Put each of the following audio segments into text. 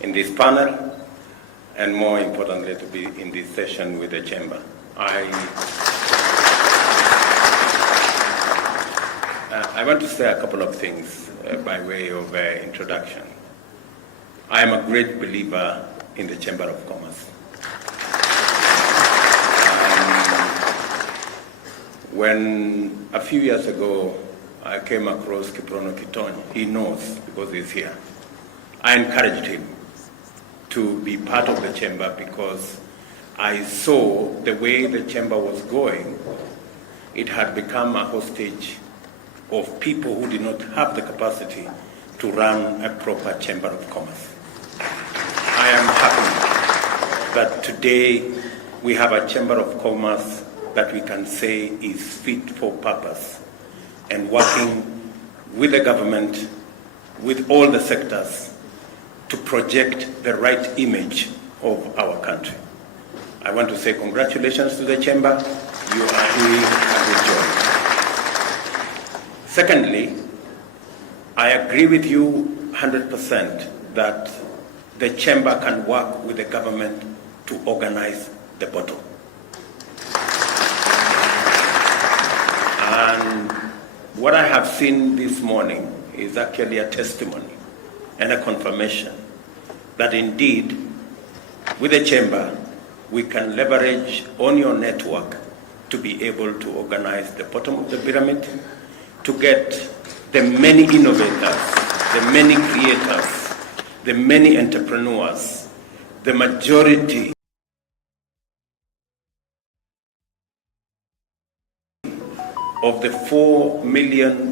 in this panel, and more importantly, to be in this session with the Chamber. I want to say a couple of things by way of introduction. I am a great believer in the Chamber of Commerce. When a few years ago I came across Kiprono Kitonyi, he knows because he's here, I encouraged him to be part of the Chamber because I saw the way the Chamber was going. It had become a hostage of people who did not have the capacity to run a proper Chamber of Commerce. I am happy that today we have a Chamber of Commerce that we can say is fit for purpose and working with the government, with all the sectors, to project the right image of our country. I want to say congratulations to the Chamber. You are doing a good job. Secondly, I agree with you 100% that the Chamber can work with the government to organize the bottle. And what I have seen this morning is actually a testimony and a confirmation that indeed, with the Chamber, we can leverage on your network to be able to organize the bottom of the pyramid, to get the many innovators, the many creators, the many entrepreneurs, the majority of the 4 million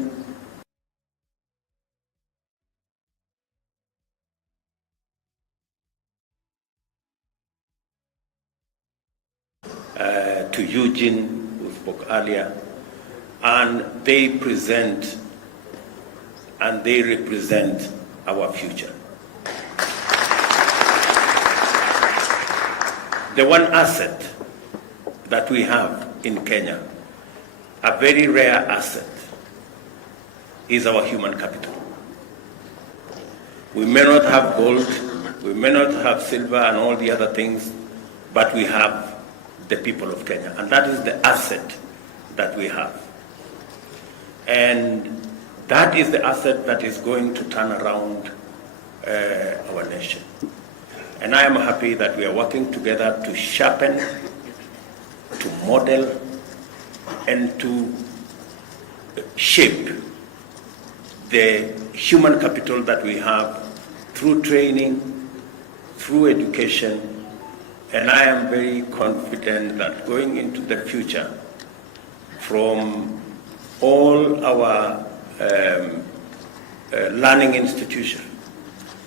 to Eugene, who spoke earlier, and they present and they represent our future. The one asset that we have in Kenya, a very rare asset, is our human capital. We may not have gold, we may not have silver and all the other things, but we have the people of Kenya, and that is the asset that we have. And that is the asset that is going to turn around our nation. And I am happy that we are working together to sharpen, to model, and to shape the human capital that we have through training, through education. And I am very confident that going into the future, from all our learning institutions,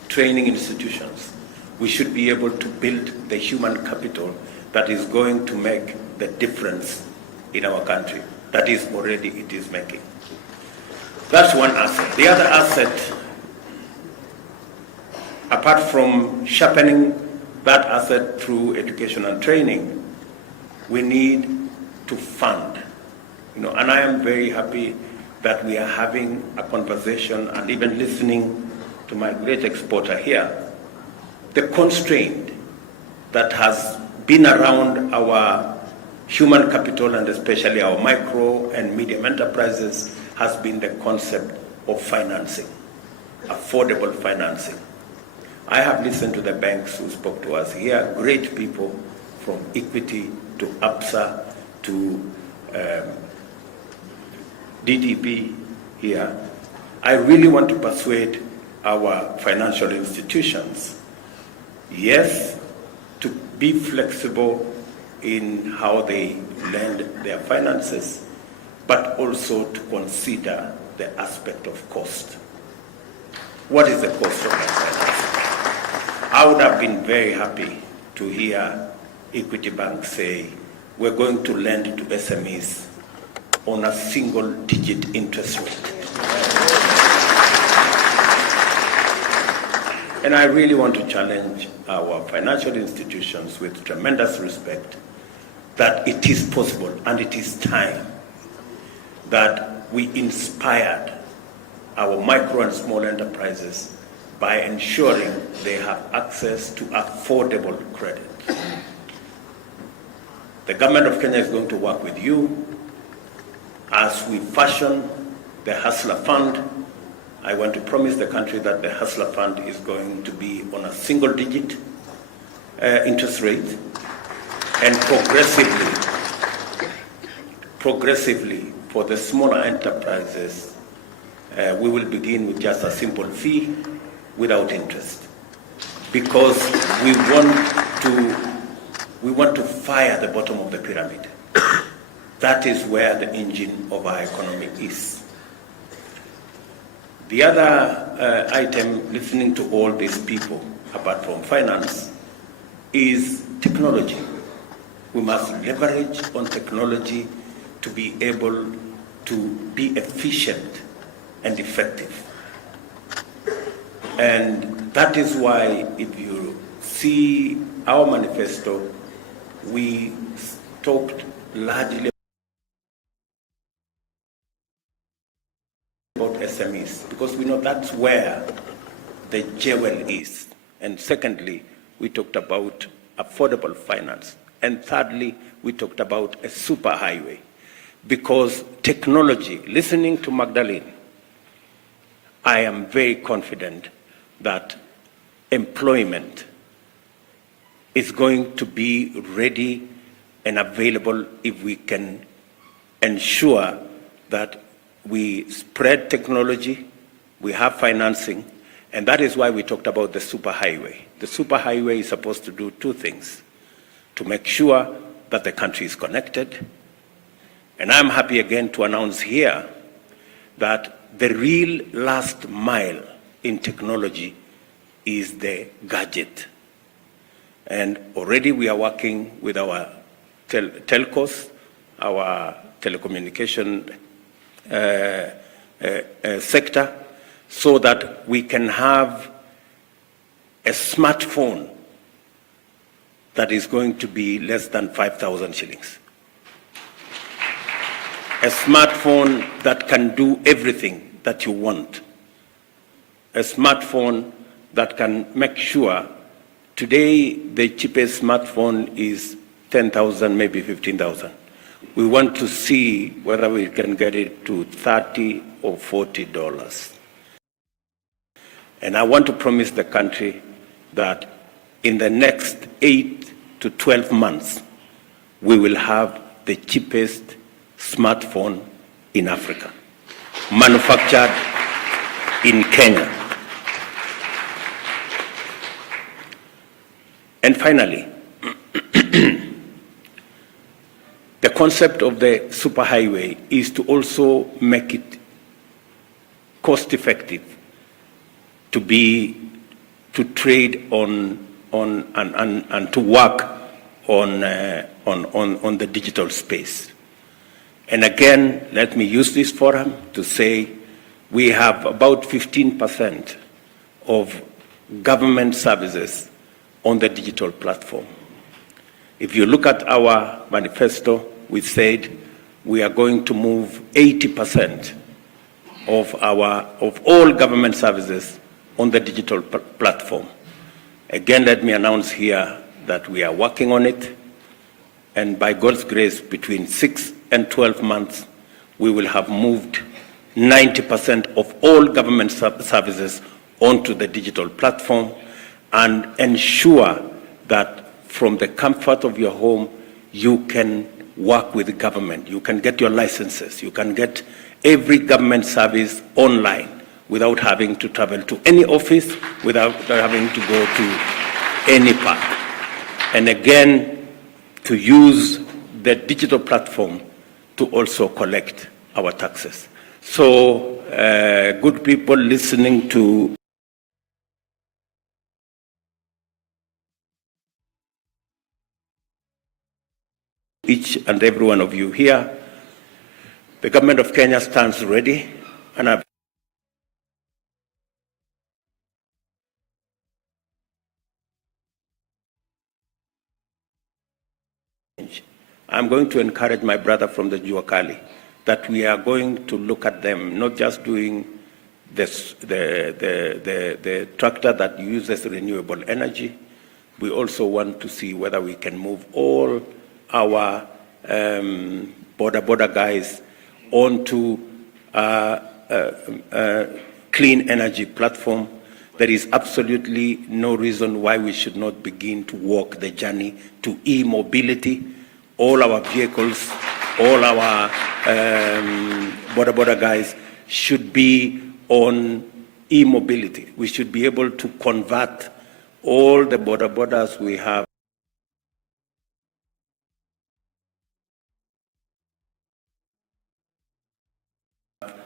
training institutions, we should be able to build the human capital that is going to make the difference in our country. That is already it is making. That's one asset. The other asset, apart from sharpening that asset through education and training, we need to fund. And I am very happy that we are having a conversation and even listening to my great exporter here. The constraint that has been around our human capital and especially our micro and medium enterprises has been the concept of financing, affordable financing. I have listened to the banks who spoke to us here, great people from Equity to APSA to DDB here. I really want to persuade our financial institutions, yes, to be flexible in how they lend their finances, but also to consider the aspect of cost. What is the cost of my finances? I would have been very happy to hear Equity Bank say, we're going to lend to SMEs on a single-digit interest rate. And I really want to challenge our financial institutions with tremendous respect that it is possible and it is time that we inspired our micro and small enterprises by ensuring they have access to affordable credit. The government of Kenya is going to work with you as we fashion the Hustler Fund. I want to promise the country that the Hustler Fund is going to be on a single-digit interest rate, and progressively for the smaller enterprises, we will begin with just a simple fee without interest, because we want to fire the bottom of the pyramid. That is where the engine of our economy is. The other item, listening to all these people, apart from finance, is technology. We must leverage on technology to be able to be efficient and effective. And that is why, if you see our manifesto, we talked largely about SMEs, because we know that's where the jewel is. And secondly, we talked about affordable finance. And thirdly, we talked about a superhighway, because technology, listening to Magdalene, I am very confident that employment is going to be ready and available if we can ensure that we spread technology, we have financing, and that is why we talked about the superhighway. The superhighway is supposed to do two things: to make sure that the country is connected, and I'm happy again to announce here that the real last mile in technology is the gadget. And already we are working with our telcos, our telecommunication sector, so that we can have a smartphone that is going to be less than 5,000 shillings. A smartphone that can do everything that you want. A smartphone that can make sure, today the cheapest smartphone is 10,000, maybe 15,000. We want to see whether we can get it to $30 or $40. And I want to promise the country that in the next 8 to 12 months, we will have the cheapest smartphone in Africa, manufactured in Kenya. And finally, the concept of the superhighway is to also make it cost-effective to trade on and to work on the digital space. And again, let me use this forum to say we have about 15% of government services on the digital platform. If you look at our manifesto, we said we are going to move 80% of all government services on the digital platform. Again, let me announce here that we are working on it, and by God's grace, between 6 and 12 months, we will have moved 90% of all government services onto the digital platform, and ensure that from the comfort of your home, you can work with the government. You can get your licenses. You can get every government service online without having to travel to any office, without having to go to any park. And again, to use the digital platform to also collect our taxes. So, good people listening to each and every one of you here, the government of Kenya stands ready, and I'm going to encourage my brother from the Juakali that we are going to look at them, not just doing the tractor that uses renewable energy. We also want to see whether we can move all our border guys onto clean energy platform. There is absolutely no reason why we should not begin to walk the journey to e-mobility. All our vehicles, all our border guys should be on e-mobility. We should be able to convert all the borders we have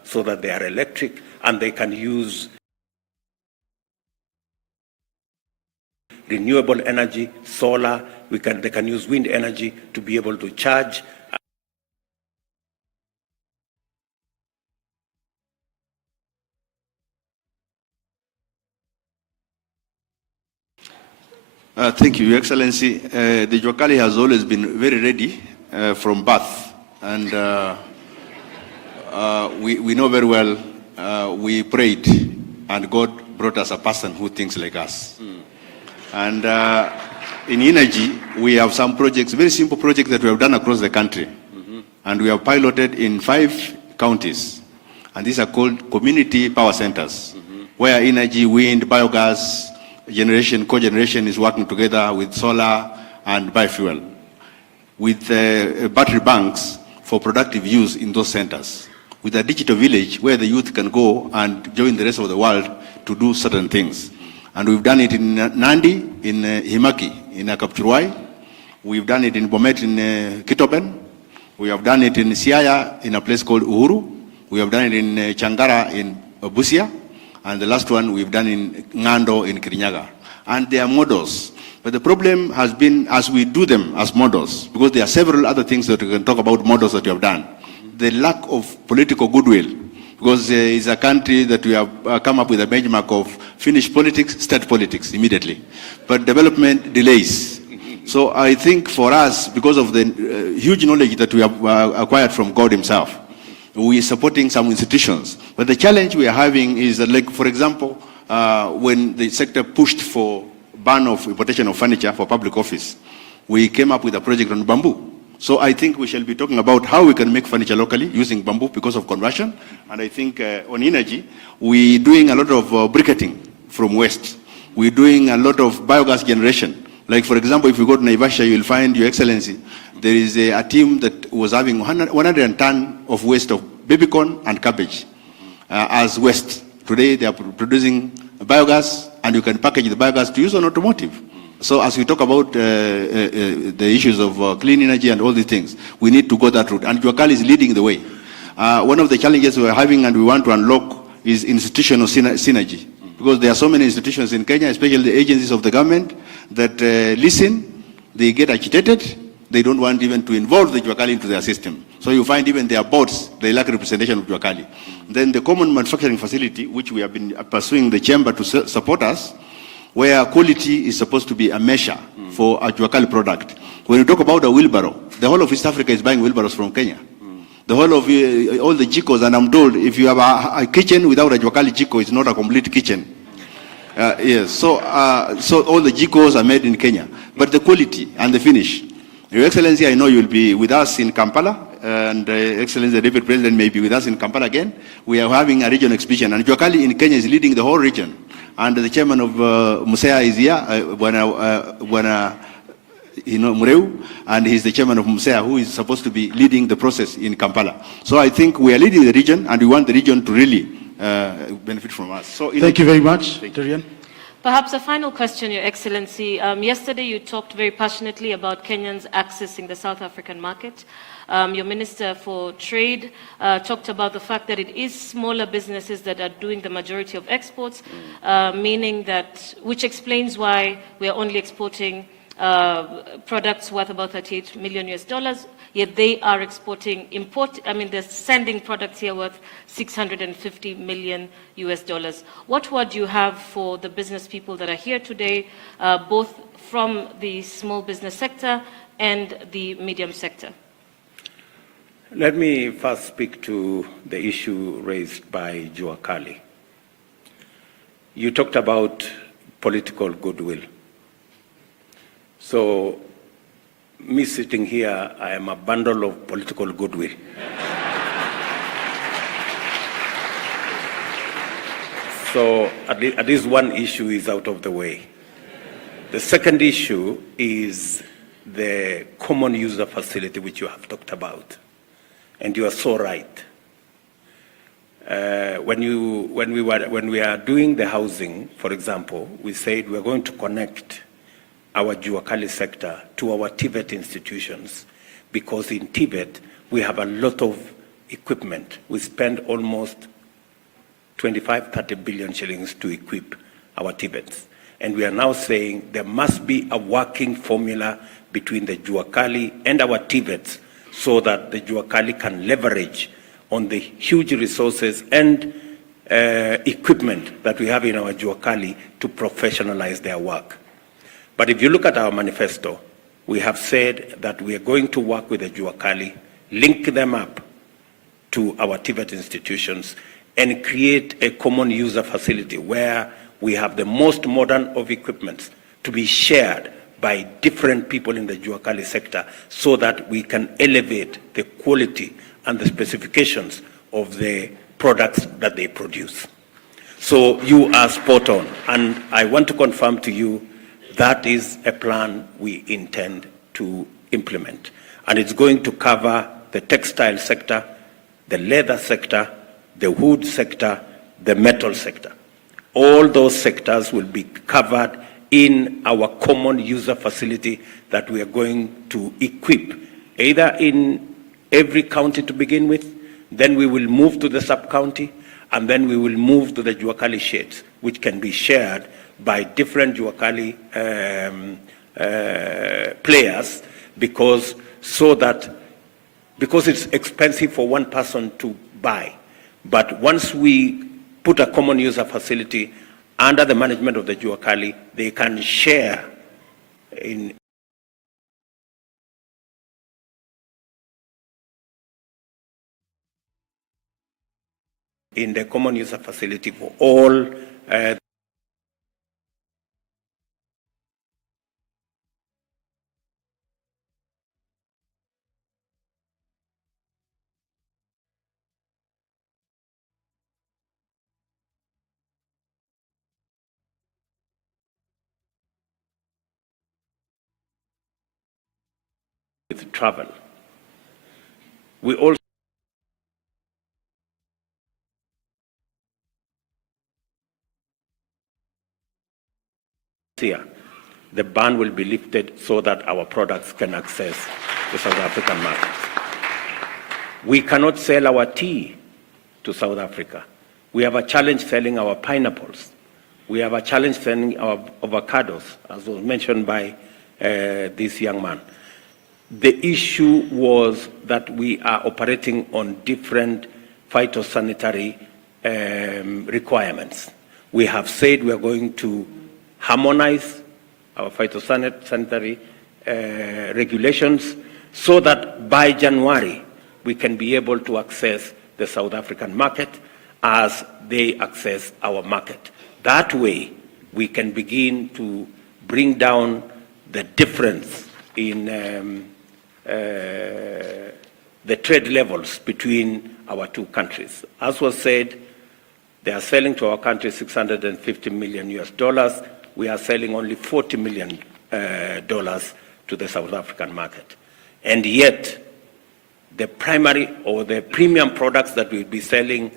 so that they are electric and they can use renewable energy, solar, they can use wind energy to be able to charge. Thank you, Your Excellency. The Juakali has always been very ready from birth, and we know very well we prayed, and God brought us a person who thinks like us. And in energy, we have some projects, very simple projects that we have done across the country. And we have piloted in 5 counties. And these are called community power centers, where energy, wind, biogas, generation, cogeneration is working together with solar and biofuel, with battery banks for productive use in those centers, with a digital village where the youth can go and join the rest of the world to do certain things. And we've done it in Nandi, in Himaki, in Kapchurwai. We've done it in Bomet, in Kitoben. We have done it in Siaya, in a place called Uhuru. We have done it in Changara, in Busia. And the last one we've done in Ngando, in Kirinyaga. And they are models. But the problem has been, as we do them as models, because there are several other things that we can talk about models that you have done. The lack of political goodwill, because it's a country that we have come up with a benchmark of finish politics, start politics immediately. But development delays. So I think for us, because of the huge knowledge that we have acquired from God himself, we are supporting some institutions. But the challenge we are having is that, like, for example, when the sector pushed for ban of importation of furniture for public office, we came up with a project on bamboo. So I think we shall be talking about how we can make furniture locally using bamboo because of conversion. And I think on energy, we're doing a lot of briquetting from waste. We're doing a lot of biogas generation. Like, for example, if you go to Naivasha, you'll find, Your Excellency, there is a team that was having 100 tons of waste of baby corn and cabbage as waste. Today, they are producing biogas, and you can package the biogas to use on automotive. So as we talk about the issues of clean energy and all these things, we need to go that route. And Juakali is leading the way. One of the challenges we're having and we want to unlock is institutional synergy. Because there are so many institutions in Kenya, especially the agencies of the government, that listen, they get agitated, they don't want even to involve the Juakali into their system. So you find even their boards, they lack representation of Juakali. Then the common manufacturing facility, which we have been pursuing the chamber to support us, where quality is supposed to be a measure for a Juakali product. When you talk about a wheelbarrow, the whole of East Africa is buying wheelbarrows from Kenya. The whole of all the jikos, and I'm told if you have a kitchen without a Juakali jiko, it's not a complete kitchen. Yes, so all the jikos are made in Kenya. But the quality and the finish. Your Excellency, I know you'll be with us in Kampala, and Excellency, the Deputy President may be with us in Kampala again. We are having a regional exhibition, and Juakali in Kenya is leading the whole region. And the chairman of Musea is here, Mureu, and he's the chairman of Musea, who is supposed to be leading the process in Kampala. So I think we are leading the region, and we want the region to really benefit from us. So thank you very much, Terian. Perhaps a final question, Your Excellency. Yesterday you talked very passionately about Kenyans accessing the South African market. Your Minister for Trade talked about the fact that it is smaller businesses that are doing the majority of exports, meaning that, which explains why we are only exporting products worth about $38 million, yet they are exporting, they're sending products here worth $650 million. What word do you have for the business people that are here today, both from the small business sector and the medium sector? Let me first speak to the issue raised by Juakali. You talked about political goodwill. So, me sitting here, I am a bundle of political goodwill. So, at least one issue is out of the way. The second issue is the common user facility, which you have talked about. And you are so right. When we are doing the housing, for example, we said we're going to connect our Juakali sector to our Tibet institutions, because in Tibet we have a lot of equipment. We spend almost 25-30 billion shillings to equip our Tibets. And we are now saying there must be a working formula between the Juakali and our Tibets, so that the Juakali can leverage on the huge resources and equipment that we have in our Juakali to professionalize their work. But if you look at our manifesto, we have said that we are going to work with the Juakali, link them up to our Tibet institutions, and create a common user facility where we have the most modern of equipment to be shared by different people in the Juakali sector, so that we can elevate the quality and the specifications of the products that they produce. So you are spot on, and I want to confirm to you that is a plan we intend to implement. And it's going to cover the textile sector, the leather sector, the wood sector, the metal sector. All those sectors will be covered in our common user facility that we are going to equip, either in every county to begin with, then we will move to the sub-county, and then we will move to the Juakali sheds, which can be shared by different Juakali players, because it's expensive for one person to buy. But once we put a common user facility under the management of the Juakali, they can share in the common user facility for all with travel. We also here, the ban will be lifted so that our products can access the South African market. We cannot sell our tea to South Africa. We have a challenge selling our pineapples. We have a challenge selling our avocados, as was mentioned by this young man. The issue was that we are operating on different phytosanitary requirements. We have said we are going to harmonize our phytosanitary regulations, so that by January we can be able to access the South African market as they access our market. That way we can begin to bring down the difference in the trade levels between our two countries. As was said, they are selling to our country $650 million US. We are selling only $40 million to the South African market. And yet, the primary or the premium products that we'll be selling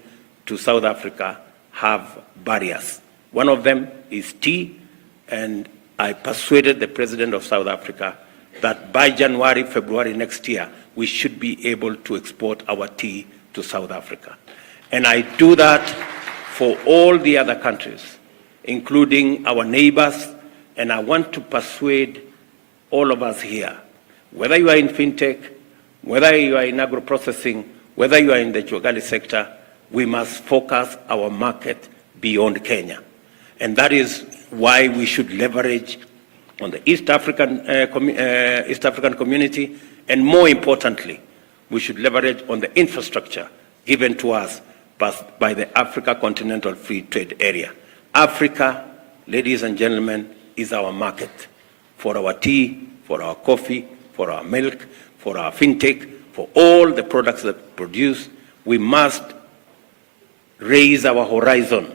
to South Africa have barriers. One of them is tea, and I persuaded the President of South Africa that by January, February next year, we should be able to export our tea to South Africa. And I do that for all the other countries, including our neighbors, and I want to persuade all of us here, whether you are in fintech, whether you are in agro-processing, whether you are in the Juakali sector, we must focus our market beyond Kenya. And that is why we should leverage on the East African community, and more importantly, we should leverage on the infrastructure given to us by the Africa Continental Free Trade Area. Africa, ladies and gentlemen, is our market for our tea, for our coffee, for our milk, for our fintech, for all the products that we produce. We must raise our horizon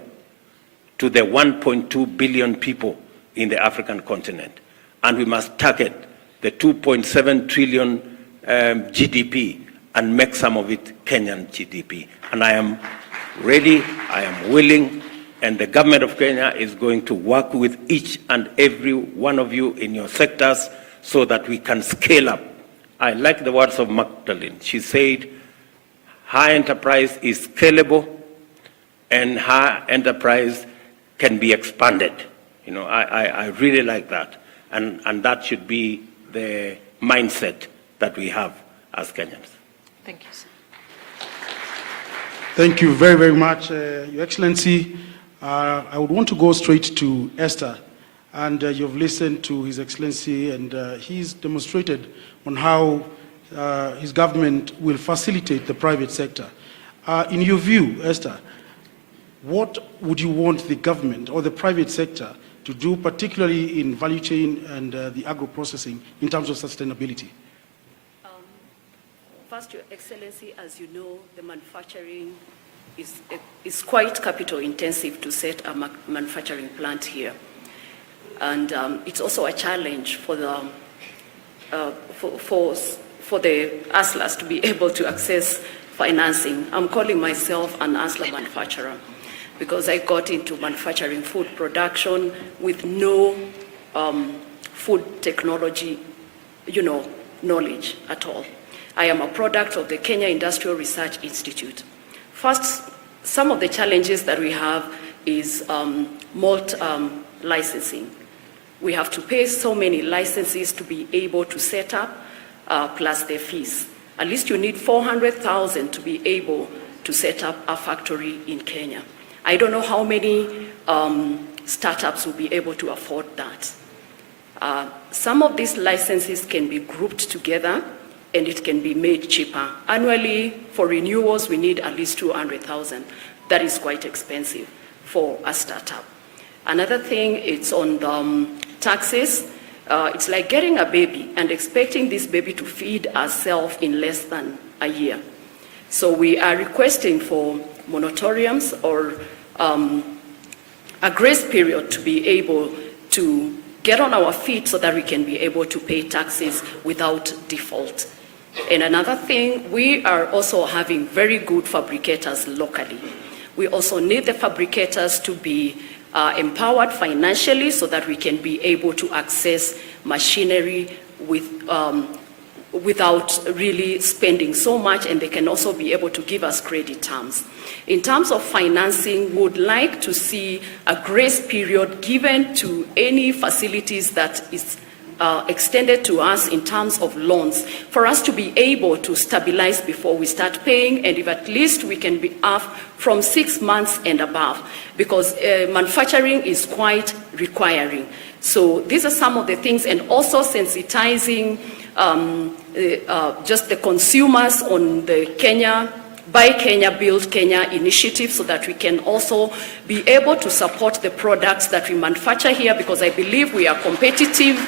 to the 1.2 billion people in the African continent. And we must target the 2.7 trillion GDP and make some of it Kenyan GDP. And I am ready, I am willing, and the government of Kenya is going to work with each and every one of you in your sectors so that we can scale up. I like the words of Magdalene. She said, her enterprise is scalable and her enterprise can be expanded. You know, I really like that. And that should be the mindset that we have as Kenyans. Thank you, sir. Thank you very, very much, Your Excellency. I would want to go straight to Esther. And you've listened to His Excellency, and he's demonstrated on how his government will facilitate the private sector. In your view, Esther, what would you want the government or the private sector to do, particularly in value chain and the agro-processing, in terms of sustainability? First, Your Excellency, as you know, the manufacturing is quite capital intensive to set a manufacturing plant here. And it's also a challenge for the hustlers to be able to access financing. I'm calling myself an hustler manufacturer because I got into manufacturing food production with no food technology, knowledge at all. I am a product of the Kenya Industrial Research Institute. First, some of the challenges that we have is malt licensing. We have to pay so many licenses to be able to set up, plus their fees. At least you need 400,000 to be able to set up a factory in Kenya. I don't know how many startups will be able to afford that. Some of these licenses can be grouped together and it can be made cheaper. Annually, for renewals, we need at least 200,000. That is quite expensive for a startup. Another thing, it's on the taxes. It's like getting a baby and expecting this baby to feed herself in less than a year. So we are requesting for moratoriums or a grace period to be able to get on our feet so that we can be able to pay taxes without default. And another thing, we are also having very good fabricators locally. We also need the fabricators to be empowered financially so that we can be able to access machinery without really spending so much, and they can also be able to give us credit terms. In terms of financing, we would like to see a grace period given to any facilities that is extended to us in terms of loans for us to be able to stabilize before we start paying, and if at least we can be off from 6 months and above, because manufacturing is quite requiring. So these are some of the things, and also sensitizing just the consumers on the Buy Kenya, Build Kenya initiative so that we can also be able to support the products that we manufacture here, because I believe we are competitive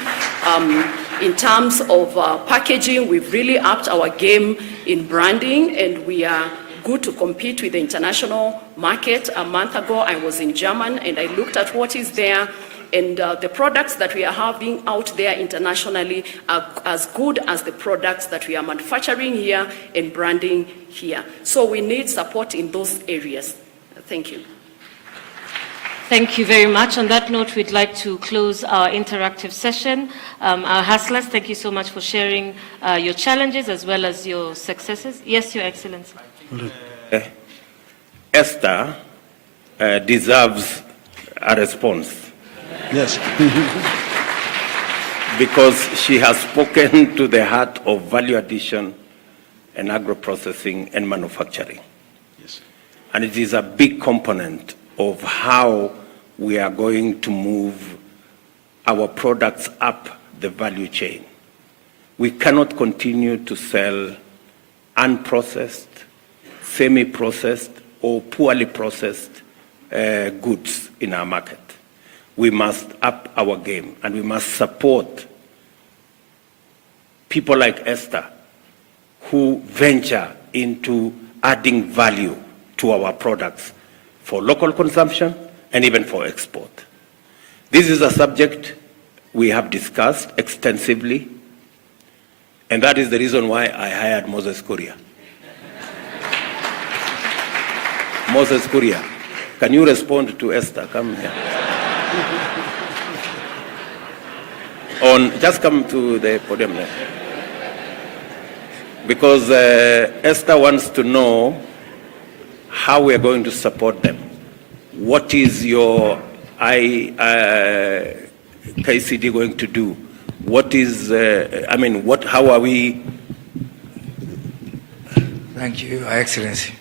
in terms of packaging. We've really upped our game in branding, and we are good to compete with the international market. A month ago, I was in Germany and I looked at what is there. And the products that we are having out there internationally are as good as the products that we are manufacturing here and branding here. So we need support in those areas. Thank you. Thank you very much. On that note, we'd like to close our interactive session. Our hustlers, thank you so much for sharing your challenges as well as your successes. Yes, Your Excellency. Esther deserves a response. Yes. Because she has spoken to the heart of value addition and agro-processing and manufacturing. Yes. And it is a big component of how we are going to move our products up the value chain. We cannot continue to sell unprocessed, semi-processed, or poorly processed goods in our market. We must up our game, and we must support people like Esther who venture into adding value to our products for local consumption and even for export. This is a subject we have discussed extensively, and that is the reason why I hired Moses Kuria. Moses Kuria, can you respond to Esther? Come here. Just come to the podium there. Because Esther wants to know how we are going to support them. What is your KCD going to do? What is, how are we? Thank you, Your Excellency.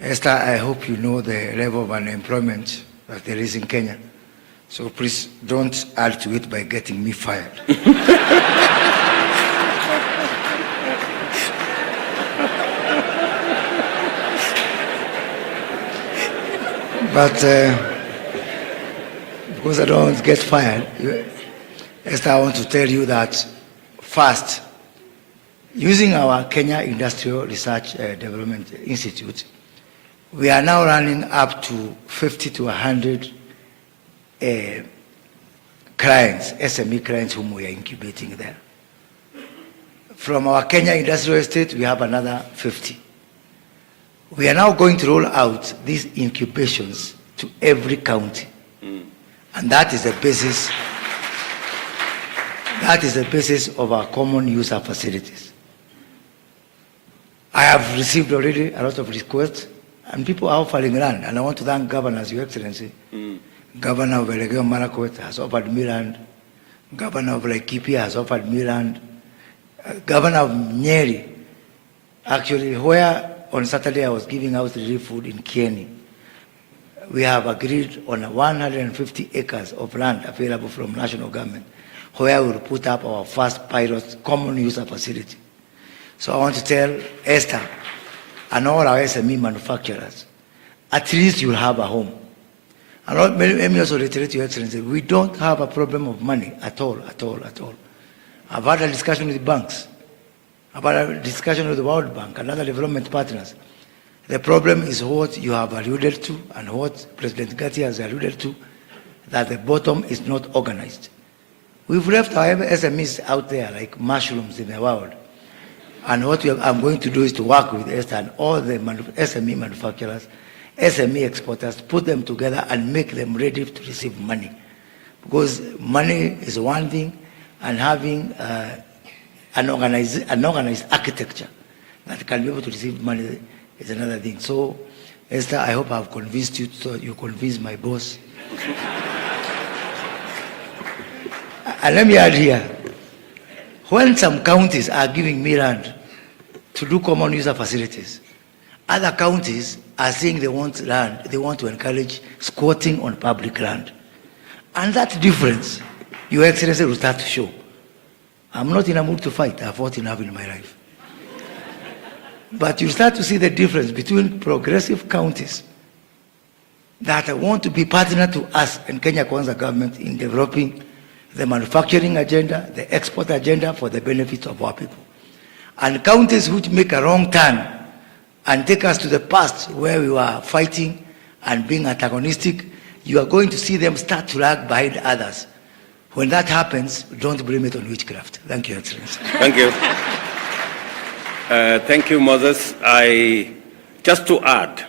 Esther, I hope you know the level of unemployment that there is in Kenya. So please don't add to it by getting me fired. But because I don't want to get fired, Esther, I want to tell you that first, using our Kenya Industrial Research Development Institute, we are now running up to 50 to 100 clients, SME clients whom we are incubating there. From our Kenya Industrial Estate, we have another 50. We are now going to roll out these incubations to every county. And that is the basis. That is the basis of our common user facilities. I have received already a lot of requests, and people are offering land. And I want to thank governors, Your Excellency. Governor of Elegeo Marakwet has offered me land. Governor of Laikipia has offered me land. Governor of Nyeri, actually, where on Saturday I was giving out relief food in Kieni, we have agreed on 150 acres of land available from national government, where we'll put up our first pilot common user facility. So I want to tell Esther and all our SME manufacturers, at least you'll have a home. And let me also reiterate to Your Excellency, we don't have a problem of money at all, at all, at all. I've had a discussion with the banks. I've had a discussion with the World Bank and other development partners. The problem is what you have alluded to and what President Gatti has alluded to, that the bottom is not organized. We've left our SMEs out there like mushrooms in the world. And what I'm going to do is to work with Esther and all the SME manufacturers, SME exporters, put them together and make them ready to receive money. Because money is one thing, and having an organized architecture that can be able to receive money is another thing. So, Esther, I hope I've convinced you, so you convince my boss. And let me add here, when some counties are giving me land to do common user facilities, other counties are saying they want land, they want to encourage squatting on public land. And that difference, Your Excellency, will start to show. I'm not in a mood to fight. I've fought enough in my life. But you start to see the difference between progressive counties that want to be partner to us and Kenya Kwanza government in developing the manufacturing agenda, the export agenda for the benefit of our people. And counties which make a wrong turn and take us to the past where we were fighting and being antagonistic, you are going to see them start to lag behind others. When that happens, don't blame it on witchcraft. Thank you, Excellency. Thank you. Thank you, Moses. Just to add,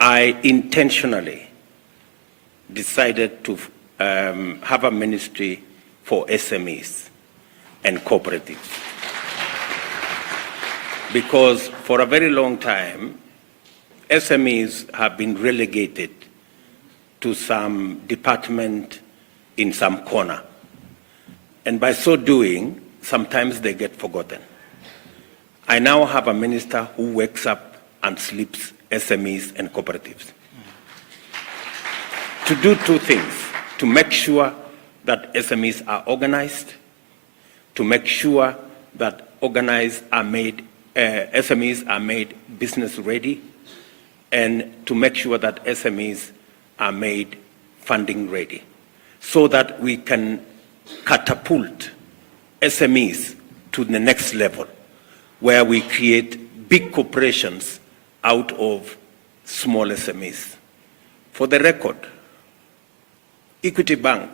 I intentionally decided to have a ministry for SMEs and cooperatives. Because for a very long time, SMEs have been relegated to some department in some corner. And by so doing, sometimes they get forgotten. I now have a minister who wakes up and sleeps SMEs and cooperatives. To do two things: to make sure that SMEs are organized, to make sure that SMEs are made business ready, and to make sure that SMEs are made funding ready so that we can catapult SMEs to the next level where we create big corporations out of small SMEs. For the record, Equity Bank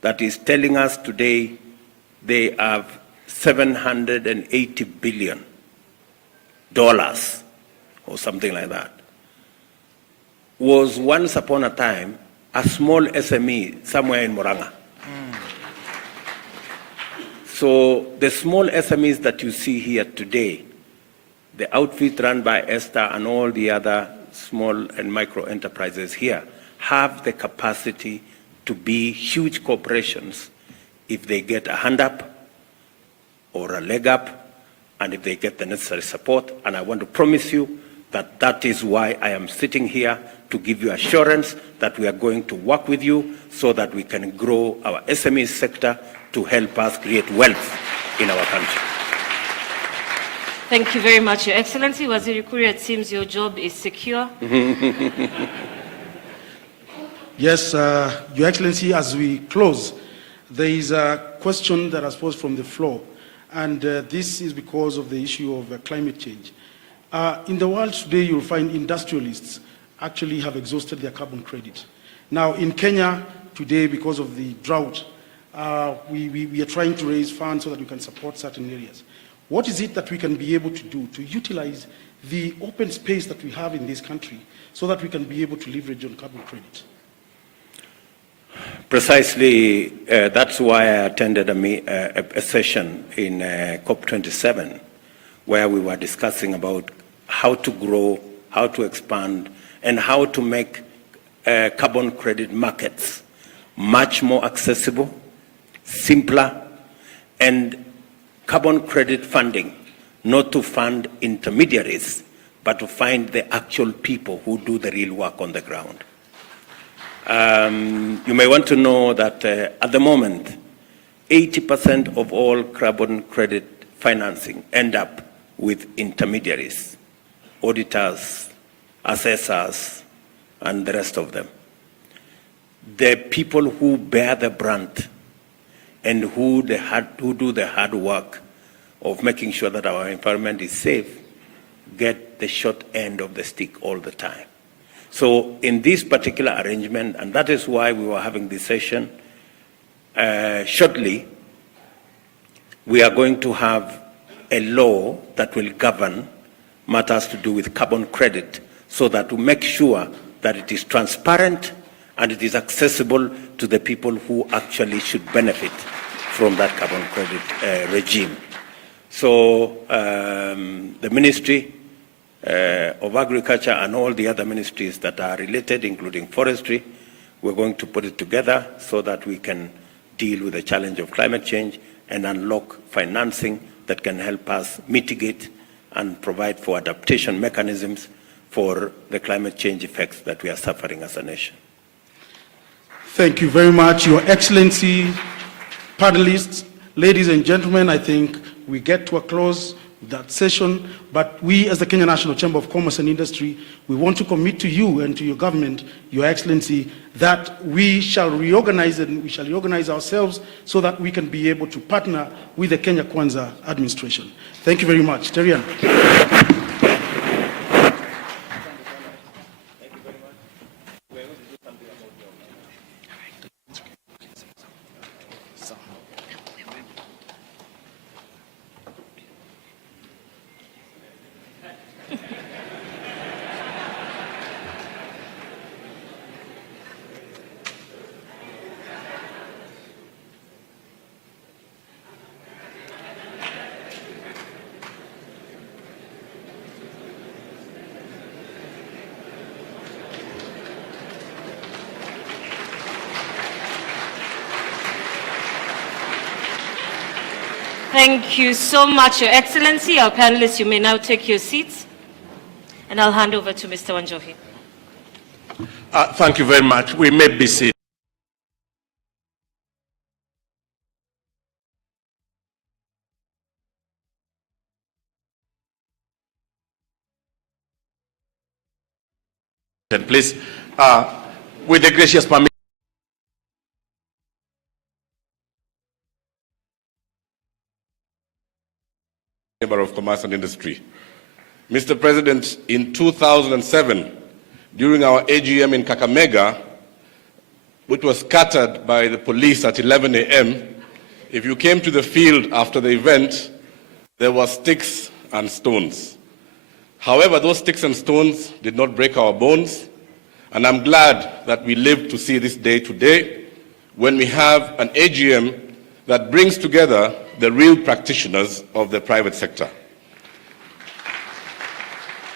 that is telling us today they have $780 billion or something like that, was once upon a time a small SME somewhere in Moranga. So the small SMEs that you see here today, the outfit run by Esther and all the other small and micro enterprises here, have the capacity to be huge corporations if they get a hand up or a leg up, and if they get the necessary support. And I want to promise you that that is why I am sitting here, to give you assurance that we are going to work with you so that we can grow our SME sector to help us create wealth in our country. Thank you very much, Your Excellency. Waziri Kuria, it seems your job is secure. Yes, Your Excellency, as we close, there is a question that has posed from the floor, and this is because of the issue of climate change. In the world today, you'll find industrialists actually have exhausted their carbon credit. Now, in Kenya today, because of the drought, we are trying to raise funds so that we can support certain areas. What is it that we can be able to do to utilize the open space that we have in this country so that we can be able to leverage on carbon credit? Precisely, that's why I attended a session in COP27, where we were discussing about how to grow, how to expand, and how to make carbon credit markets much more accessible, simpler, and carbon credit funding, not to fund intermediaries, but to find the actual people who do the real work on the ground. You may want to know that at the moment, 80% of all carbon credit financing end up with intermediaries, auditors, assessors, and the rest of them. The people who bear the brunt and who do the hard work of making sure that our environment is safe get the short end of the stick all the time. So in this particular arrangement, and that is why we were having this session, shortly, we are going to have a law that will govern matters to do with carbon credit, so that to make sure that it is transparent and it is accessible to the people who actually should benefit from that carbon credit regime. So the Ministry of Agriculture and all the other ministries that are related, including forestry, we're going to put it together so that we can deal with the challenge of climate change and unlock financing that can help us mitigate and provide for adaptation mechanisms for the climate change effects that we are suffering as a nation. Thank you very much, Your Excellency, panelists, ladies and gentlemen. I think we get to a close with that session, but we as the Kenya National Chamber of Commerce and Industry, we want to commit to you and to your government, Your Excellency, that we shall reorganize and we shall reorganize ourselves so that we can be able to partner with the Kenya Kwanza administration. Thank you very much. Terian. Thank you so much, Your Excellency. Our panelists, you may now take your seats, and I'll hand over to Mr. Wanjohi. Thank you very much. We may be seated. Please, with the gracious permission Chamber of Commerce and Industry. Mr. President, in 2007, during our AGM in Kakamega, which was scattered by the police at 11 a.m., if you came to the field after the event, there were sticks and stones. However, those sticks and stones did not break our bones, and I'm glad that we lived to see this day today, when we have an AGM that brings together the real practitioners of the private sector.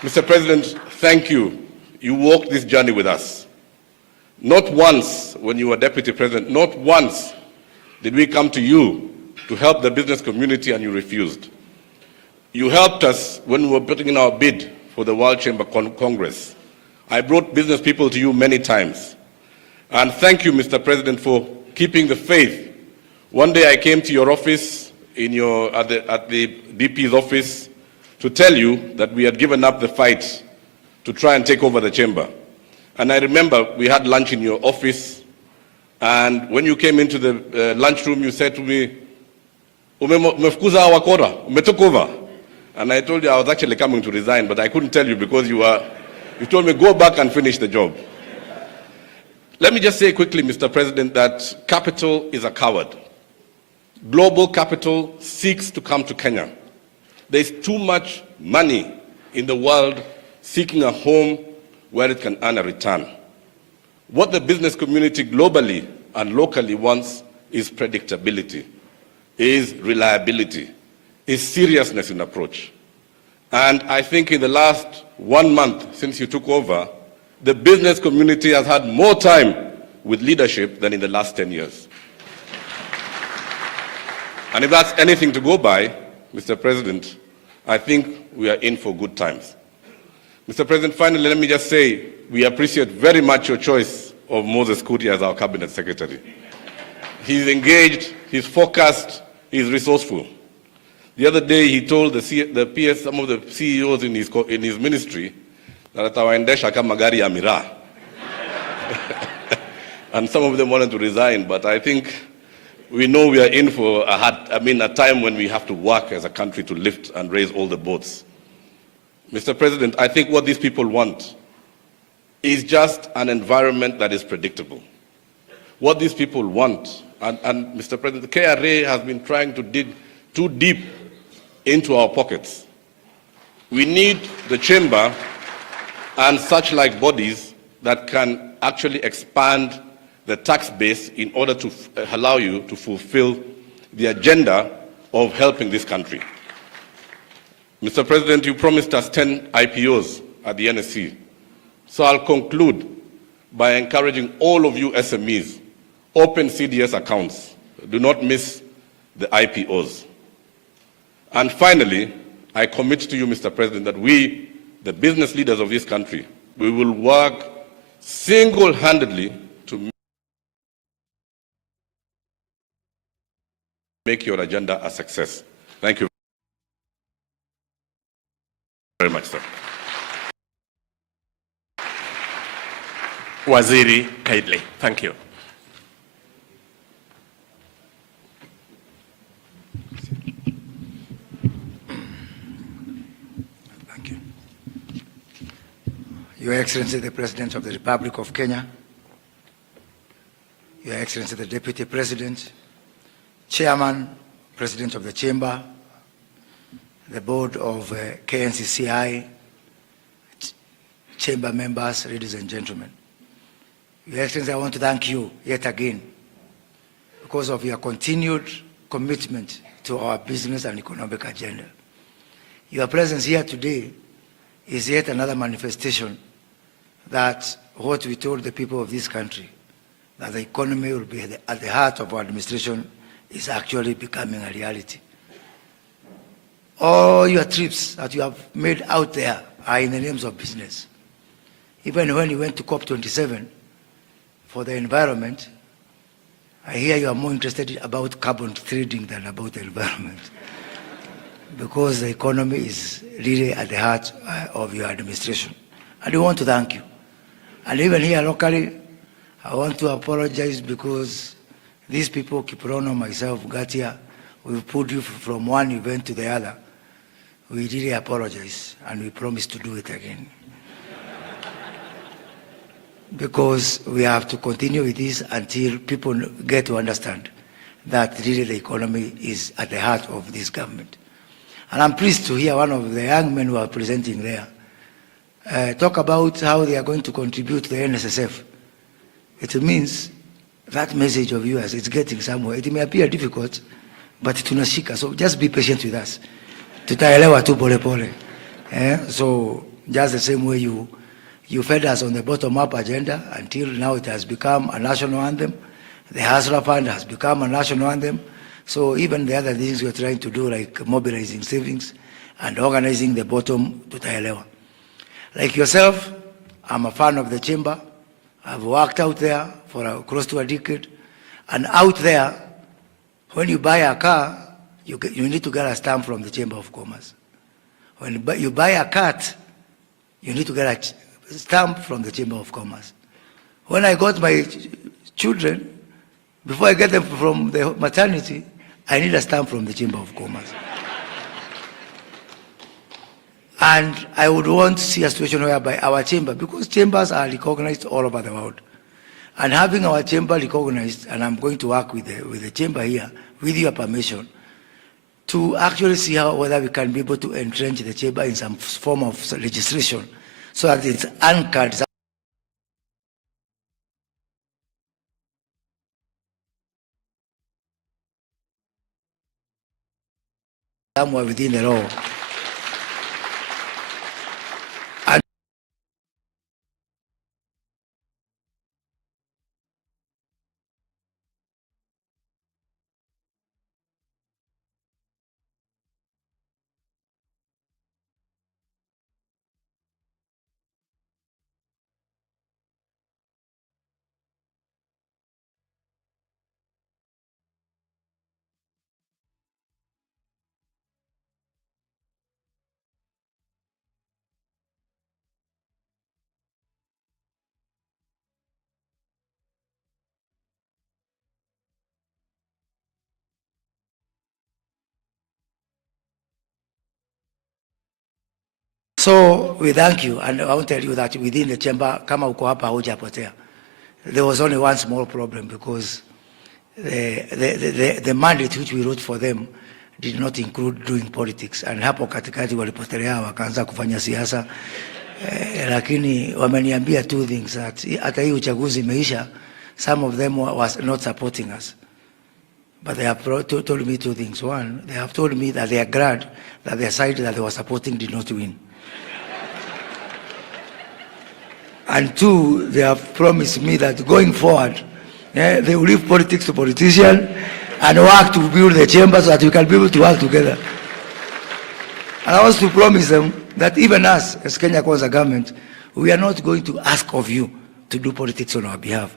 Mr. President, thank you. You walked this journey with us. Not once, when you were Deputy President, not once did we come to you to help the business community and you refused. You helped us when we were putting in our bid for the World Chamber Congress. I brought business people to you many times. And thank you, Mr. President, for keeping the faith. One day I came to your office, at the DP's office, to tell you that we had given up the fight to try and take over the chamber. And I remember we had lunch in your office, and when you came into the lunchroom, you said to me, "Umefukuza wakora, umetook over." And I told you I was actually coming to resign, but I couldn't tell you because you told me, go back and finish the job. Let me just say quickly, Mr. President, that capital is a coward. Global capital seeks to come to Kenya. There's too much money in the world seeking a home where it can earn a return. What the business community globally and locally wants is predictability, is reliability, is seriousness in approach. And I think in the last 1 month since you took over, the business community has had more time with leadership than in the last 10 years. And if that's anything to go by, Mr. President, I think we are in for good times. Mr. President, finally, let me just say we appreciate very much your choice of Moses Kuti as our cabinet secretary. He's engaged, he's focused, he's resourceful. The other day he told the PS, some of the CEOs in his ministry, that atawaendesha kama gari ya miraa. And some of them wanted to resign, but I think we know we are in for a time when we have to work as a country to lift and raise all the boats. Mr. President, I think what these people want is just an environment that is predictable. What these people want, and Mr. President, the KRA has been trying to dig too deep into our pockets. We need the chamber and such like bodies that can actually expand the tax base in order to allow you to fulfill the agenda of helping this country. Mr. President, you promised us 10 IPOs at the NSC. So I'll conclude by encouraging all of you SMEs, open CDS accounts. Do not miss the IPOs. And finally, I commit to you, Mr. President, that we, the business leaders of this country, we will work single-handedly to make your agenda a success. Thank you very much, sir. Waziri Kaidley, thank you. Thank you. Your Excellency, the President of the Republic of Kenya, Your Excellency, the Deputy President, Chairman, President of the Chamber, the Board of KNCCI, Chamber members, ladies and gentlemen. Your Excellency, I want to thank you yet again because of your continued commitment to our business and economic agenda. Your presence here today is yet another manifestation that what we told the people of this country, that the economy will be at the heart of our administration, is actually becoming a reality. All your trips that you have made out there are in the names of business. Even when you went to COP27 for the environment, I hear you are more interested about carbon trading than about the environment. Because the economy is really at the heart of your administration. And we want to thank you. And even here locally, I want to apologize because these people, Kiprono, myself, got here, we put you from one event to the other. We really apologize, and we promise to do it again. Because we have to continue with this until people get to understand that really the economy is at the heart of this government. And I'm pleased to hear one of the young men who are presenting there talk about how they are going to contribute to the NSSF. It means that message of yours is getting somewhere. It may appear difficult, but tunashika. So just be patient with us. Tutaelewa tu pole pole. So just the same way you fed us on the bottom-up agenda until now it has become a national anthem. The Hustler Fund has become a national anthem. So even the other things we're trying to do, like mobilizing savings and organizing the bottom, tutaelewa. Like yourself, I'm a fan of the chamber. I've worked out there for close to a decade. And out there, when you buy a car, you need to get a stamp from the Chamber of Commerce. When you buy a cat, you need to get a stamp from the Chamber of Commerce. When I got my children, before I get them from the maternity, I need a stamp from the Chamber of Commerce. And I would want to see a situation whereby our chamber, because chambers are recognized all over the world, and having our chamber recognized, and I'm going to work with the chamber here, with your permission, to actually see whether we can be able to entrench the chamber in some form of legislation, so that it's anchored somewhere within the law. So we thank you, and I want to tell you that within the chamber, kama uko hapa hujapotea, there was only one small problem, because the mandate which we wrote for them did not include doing politics, and hapo katikati walipotelea wakaanza kufanya siasa. Lakini wameniambia two things, that hata hii uchaguzi imeisha, some of them was not supporting us. But they have told me two things. One, they have told me that they are glad that their side that they were supporting did not win. And two, they have promised me that going forward, they will leave politics to politicians and work to build the chamber so that we can be able to work together. And I want to promise them that even us, as Kenya Kwanza government, we are not going to ask of you to do politics on our behalf.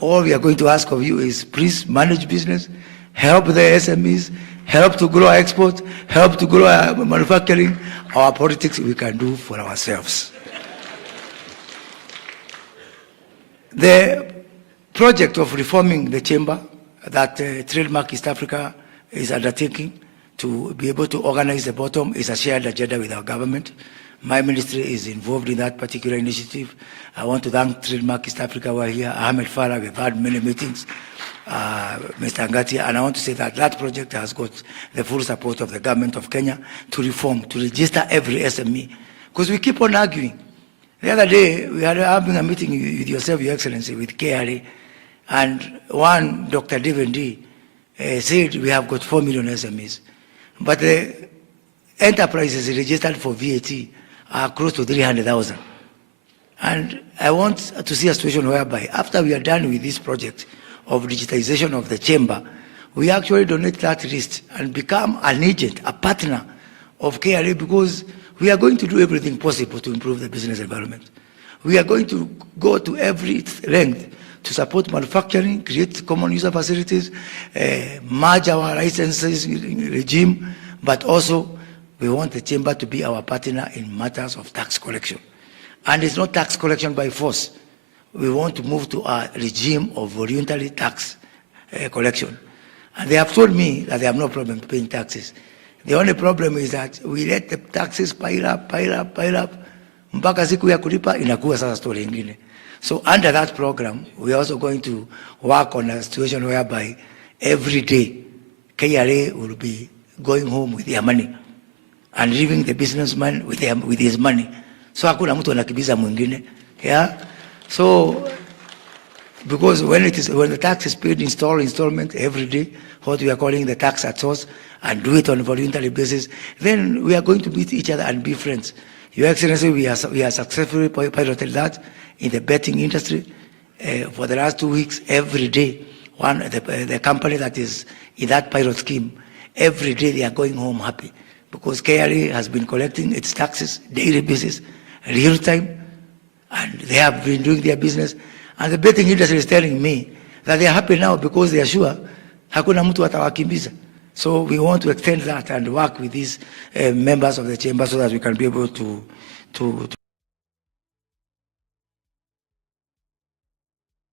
All we are going to ask of you is please manage business, help the SMEs, help to grow our export, help to grow our manufacturing. Our politics we can do for ourselves. The project of reforming the chamber that Trademark East Africa is undertaking to be able to organize the bottom is a shared agenda with our government. My ministry is involved in that particular initiative. I want to thank Trademark East Africa. We're here. Ahmed Farah, we've had many meetings. Mr. Ngatia, and I want to say that that project has got the full support of the government of Kenya to reform, to register every SME. Because we keep on arguing. The other day, we had having a meeting with yourself, Your Excellency, with KRA, and one, Dr. David D, said we have got 4 million SMEs. But the enterprises registered for VAT are close to 300,000. And I want to see a situation whereby after we are done with this project of digitization of the chamber, we actually donate that list and become an agent, a partner of KRA, because we are going to do everything possible to improve the business environment. We are going to go to every length to support manufacturing, create common user facilities, merge our licenses regime, but also we want the chamber to be our partner in matters of tax collection. And it's not tax collection by force. we want to move to a regime of voluntary tax collection. And they have told me that they have no problem paying taxes. The only problem is that we let the taxes pile up, mpaka siku ya kulipa inakuwa sasa story ingine. So under that program, we are also going to work on a situation whereby every day KRA will be going home with their money and leaving the businessman with his money. So hakuna mtu anakibiza mwingine. Yeah. So because when the tax is paid installment every day, what we are calling the tax at source, and do it on a voluntary basis, then we are going to meet each other and be friends. Your Excellency, we are successfully piloted that in the betting industry for the last 2 weeks. Every day, the company that is in that pilot scheme, every day they are going home happy because KRA has been collecting its taxes daily basis, real time, and they have been doing their business. And the betting industry is telling me that they are happy now because they are sure hakuna mtu atawakimbiza. So we want to extend that and work with these members of the chamber so that we can be able to